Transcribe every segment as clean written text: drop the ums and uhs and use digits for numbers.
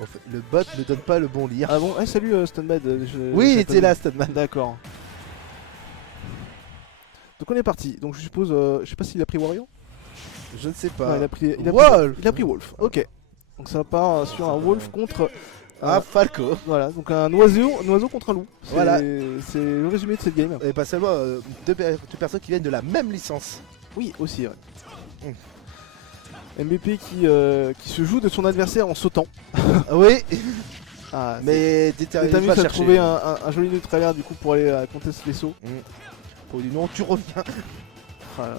En fait, le bot ne donne pas le bon lire. Ah bon, salut Stunbad. Oui, il était là, Stunman. D'accord. Donc on est parti. Donc je suppose, je sais pas s'il a pris Wario. Je ne sais Non, pas. il a pris Wolf. il a pris Wolf. Ok. Donc ça part sur un Wolf contre Falco. voilà, donc un oiseau contre un loup. Voilà. C'est le résumé de cette game. Et pas seulement deux personnes qui viennent de la même licence. Oui, aussi. Ouais. MVP qui se joue de son adversaire en sautant. Oui. Ah, Mais Détamus a trouvé un joli neutralaire du coup pour aller contester les sauts. Pour du nom, tu reviens. Voilà.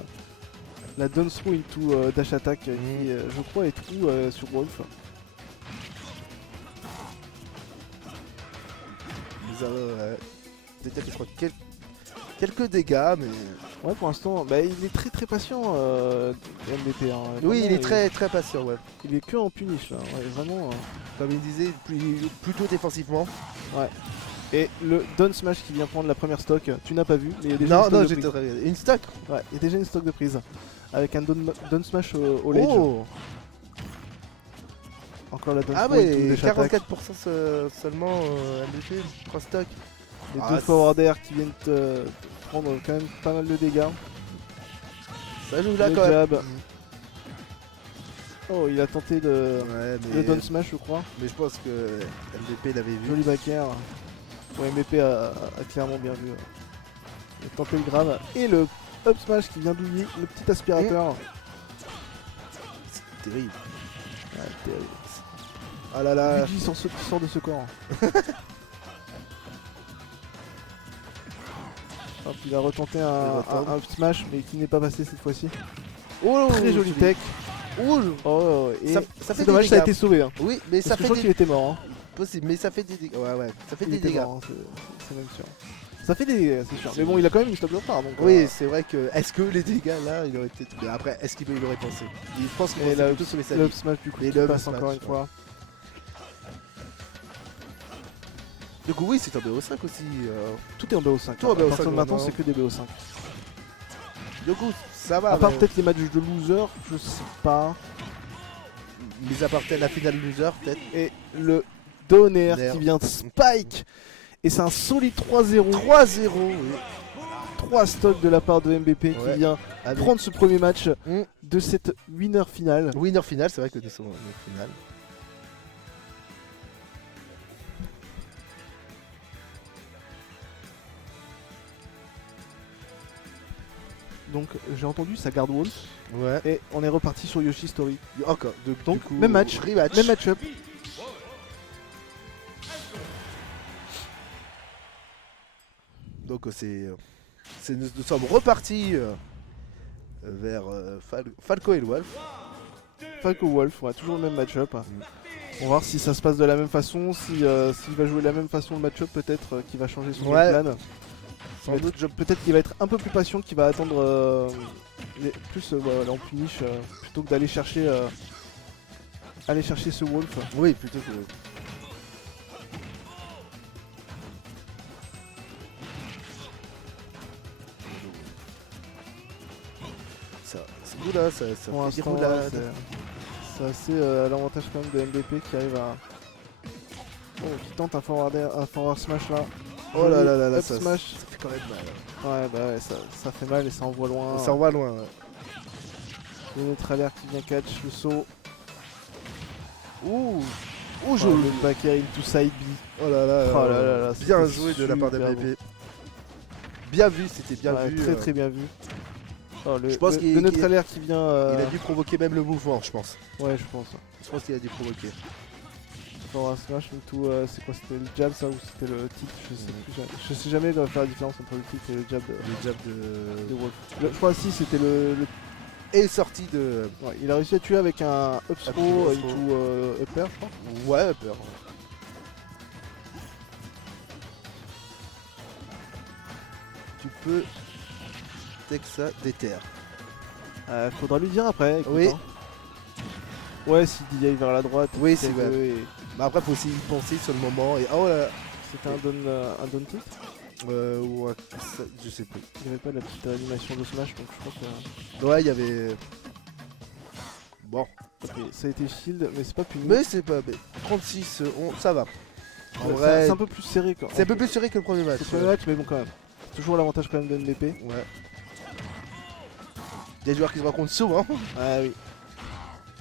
La down throw into dash attack qui je crois est true sur Wolf. Nous avons peut-être je crois quelques dégâts, mais Ouais, pour l'instant, bah, il est très patient MVP. Hein. oui, Vraiment, il est très patient, ouais. Il est que en punish là, ouais, vraiment. Comme il disait, plutôt défensivement. Ouais. Et le down smash qui vient prendre la première stock, tu n'as pas vu, mais il y a déjà Non, une stock de j'étais prise. une stock. Ouais, il y a déjà une stock de prise avec un down smash au ledge. Oh. Encore la down Ah throw into mais dash attack. 44% seulement MVP, 3 stocks. Les Ah, deux forward air qui viennent te prendre quand même pas mal de dégâts. Ça joue là Le quand même. jab. Oh, il a tenté Ouais, le down smash, je crois. mais je pense que MVP l'avait vu. Joli back air. Ouais, MVP a clairement bien vu. Il a tenté le grave. Et le up smash qui vient d'oublier le petit aspirateur. C'est terrible. Ouais, terrible. Ah là là. Luigi sort de ce corps. Hop, il a retenté un up smash, mais qui n'est pas passé cette fois-ci. Oh, Très joli tech. Oh, et ça c'est fait dommage, des ça a dégâts. été sauvé. Hein. Oui, mais Parce ça que fait je crois des qu'il était mort. Hein. possible, mais ça fait des dégâts. Ouais, ça fait Il des était dégâts. mort, hein, c'est même sûr. Ça fait des dégâts, c'est sûr. Mais bon, il a quand même une stock de retard. Donc, Oui, c'est vrai que. Est-ce que les dégâts là, il aurait peut-être. Mais après, est-ce qu'il aurait pensé? Je pense qu'il Et pensait le plutôt sauver sa up vie. smash du coup, Et qui le up passe smash, encore une ouais. fois. Du coup, oui, c'est un BO5 aussi. Tout est en BO5. Tout en À partir BO5 de maintenant, maintenant. c'est que des BO5. Du coup, ça va. À part mais- peut-être les matchs de loser, je sais pas. Mis à part la finale loser, peut-être. Et le Donner Nair. qui vient de Spike. Et c'est un solide 3-0. 3-0, oui. 3 stocks de la part de MVP Ouais. qui vient Avec prendre ce premier match Mm. de cette winner finale. winner final, c'est vrai que nous sommes en finale. Donc j'ai entendu sa garde Wolf. Ouais. Et on est reparti sur Yoshi Story. Encore. Donc, Du coup, même match. rematch. Même match-up. Donc nous sommes repartis vers Falco et le Wolf. Falco Wolf, ouais, toujours le même match-up. On va voir si ça se passe de la même façon, s'il va jouer de la même façon le match-up, peut-être qu'il va changer son Ouais. game plan. Sans doute. Peut-être qu'il va être un peu plus patient, qu'il va attendre plus voilà, en punish plutôt que d'aller chercher, ce Wolf. Oui, plutôt que. Ça, c'est cool là, ça Pour fait des l'instant, roulades. ouais, c'est assez à l'avantage quand même de MVP qui arrive à. Oh, qui tente un forward smash là. Oh là là là là, Up ça smash. fait quand même mal. Ouais, bah ouais, ça fait mal et ça envoie loin. Ça en va loin. Ouais. Le neutralaire qui vient catch, le saut. Ouh, Oh, le back air into side B. oh là là, Oh là là là, bien c'était joué de la part super d'MVP. Bien vu, c'était bien Ouais, vu. très très bien vu. Oh, Je pense le neutralaire qui vient. Il a dû provoquer même le mouvement, je pense. Ouais, je pense. Je pense qu'il a dû provoquer. Forward smash into. C'est quoi? C'était le jab ça ou c'était le tilt? Je sais plus. Je sais jamais faire la différence entre le tilt et le jab Le jab de de. Wolf. Je crois si c'était le. Et sorti de. Ouais, il a réussi à tuer avec un up throw throw. into upper, je crois. Ouais, peur. Tu peux. Take ça déterre. Faudra lui dire après. Écoute, Oui. hein. Ouais, s'il aille vers la droite. Oui, c'est c'est que- vrai. et Mais après, faut aussi y penser sur le moment. Et oh là. C'était un down tilt. Ouais, je sais plus. Il n'y avait pas la petite animation de smash donc je crois que. Ouais, il y avait. Bon, Ok, ça a été shield, mais c'est pas puni. mais c'est pas... Mais 36, ça va. En Ouais, vrai, c'est un peu plus serré quand c'est un peu plus serré que le premier match. le premier match, mais bon quand même. Toujours l'avantage quand même de MVP. Ouais. Des joueurs qui se rencontrent souvent. Ah oui.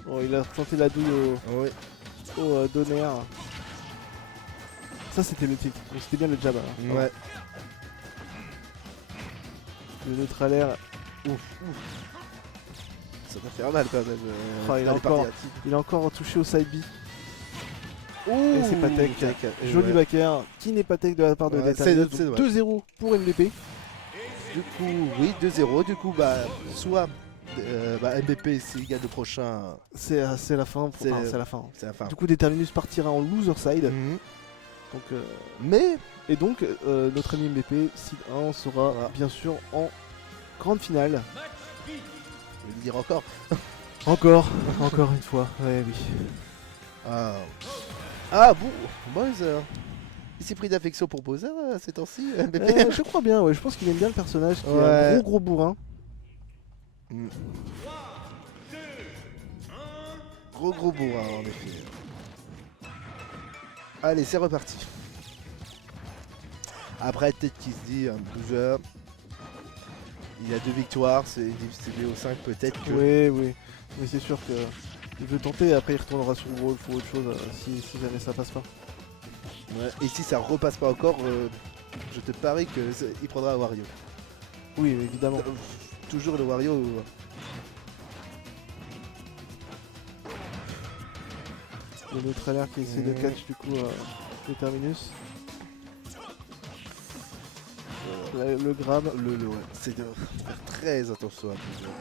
Bon, il a tenté la douille Oui. au Donner. Ça c'était le tilt, donc c'était bien le jab. Hein. Ouais. Le neutre à l'air. Ça doit faire mal quand même. Oh, il dans a les parties encore- actives. Il a encore touché au side B. Ouh, Et c'est Patek. Et Joli ouais. backer, qui n'est Patek de la part de Ouais, Determinus. c'est Donc vrai. 2-0 pour MVP. Du coup, oui, 2-0. Du coup, bah, soit MVP s'il gagne le prochain, C'est la fin. C'est- Enfin, c'est la fin. c'est la fin. Du coup, Determinus partira en loser side. Mhm. Donc, Mais, et donc, notre ami MVP, Seed 1, sera Voilà. bien sûr en grande finale. je vais le dire encore. Encore une fois. Ouais, oui. Ah, bon, Bowser. Il s'est pris d'affection pour Bowser ces temps-ci, MVP. Je crois bien, ouais. Je pense qu'il aime bien le personnage qui est Ouais. un gros bourrin. Mm. Gros bourrin en effet. Allez, c'est reparti. Après, peut-être qu'il se dit, un Bowser, il a 2 victoires, c'est divisé au 5 peut-être que... Oui. Mais c'est sûr que il veut tenter, après il retournera sur Wolf ou autre chose si jamais ça passe pas. Ouais. Et si ça repasse pas encore, je te parie qu'il prendra un Wario. Oui, évidemment. Toujours le Wario. Le neutralaire qui essaie de catch du coup Determinus. Le grab. Ouais. C'est de faire très attention à Bowser.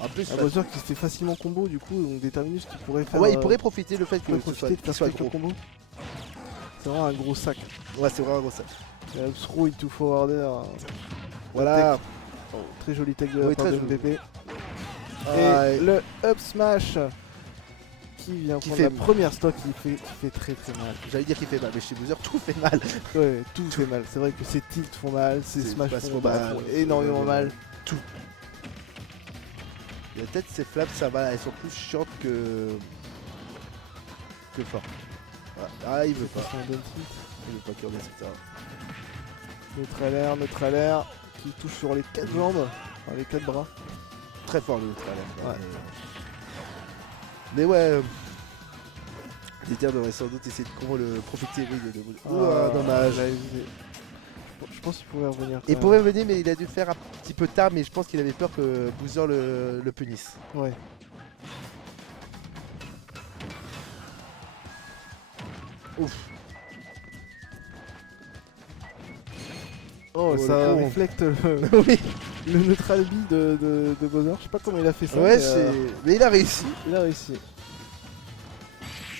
En plus, Un Bowser qui se fait facilement combo du coup, donc Determinus qui pourrait faire. ouais, il pourrait profiter le fait que pourrait ce soit, profiter de qu'il faire soit quelques gros. combos. C'est vraiment un gros sac. Ouais, c'est vraiment gros ça. Il y a up throw, il to forwarder. Voilà. Oh, très joli tech de la Oui, part très de joli. MVP. Ah, Et le up smash qui vient Qui prendre fait- la première stock qui fait très mal. J'allais dire qu'il fait mal, mais chez Bowser, tout fait mal. Ouais, tout fait mal. C'est vrai que ses tilts font mal, ses Ses smash passes font font mal, font énormément mal. Il y a peut-être ces flammes, ça va, elles sont plus chiantes que fort. Voilà. Ah, il veut pas. Son down tilt. Il veut pas qu'il remette ça. Neutre à l'air, qui touche sur les 4 jambes, enfin les 4 bras. Très fort le Neutralaire. Ouais. Mais ouais. Dieter devrait sans doute essayer de le profiter de Ouh, dommage. là, je pense qu'il pourrait revenir. Il quand pourrait venir, mais il a dû le faire un petit peu tard, mais je pense qu'il avait peur que Bowser le punisse. même. Ouais. Ouf. Oh, Oh, ça le con. reflecte Oui. le neutral B de Bowser. Je sais pas comment il a fait ça. Ouais, mais, mais il a réussi. il a réussi.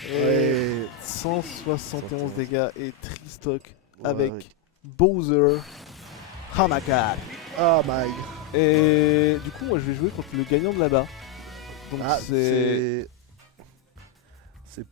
Et Ouais. 171 dégâts et Tristock Ouais. avec Bowser. Oh my god. Ah, my. Et du coup, moi je vais jouer contre le gagnant de là-bas. Donc Ah, c'est. c'est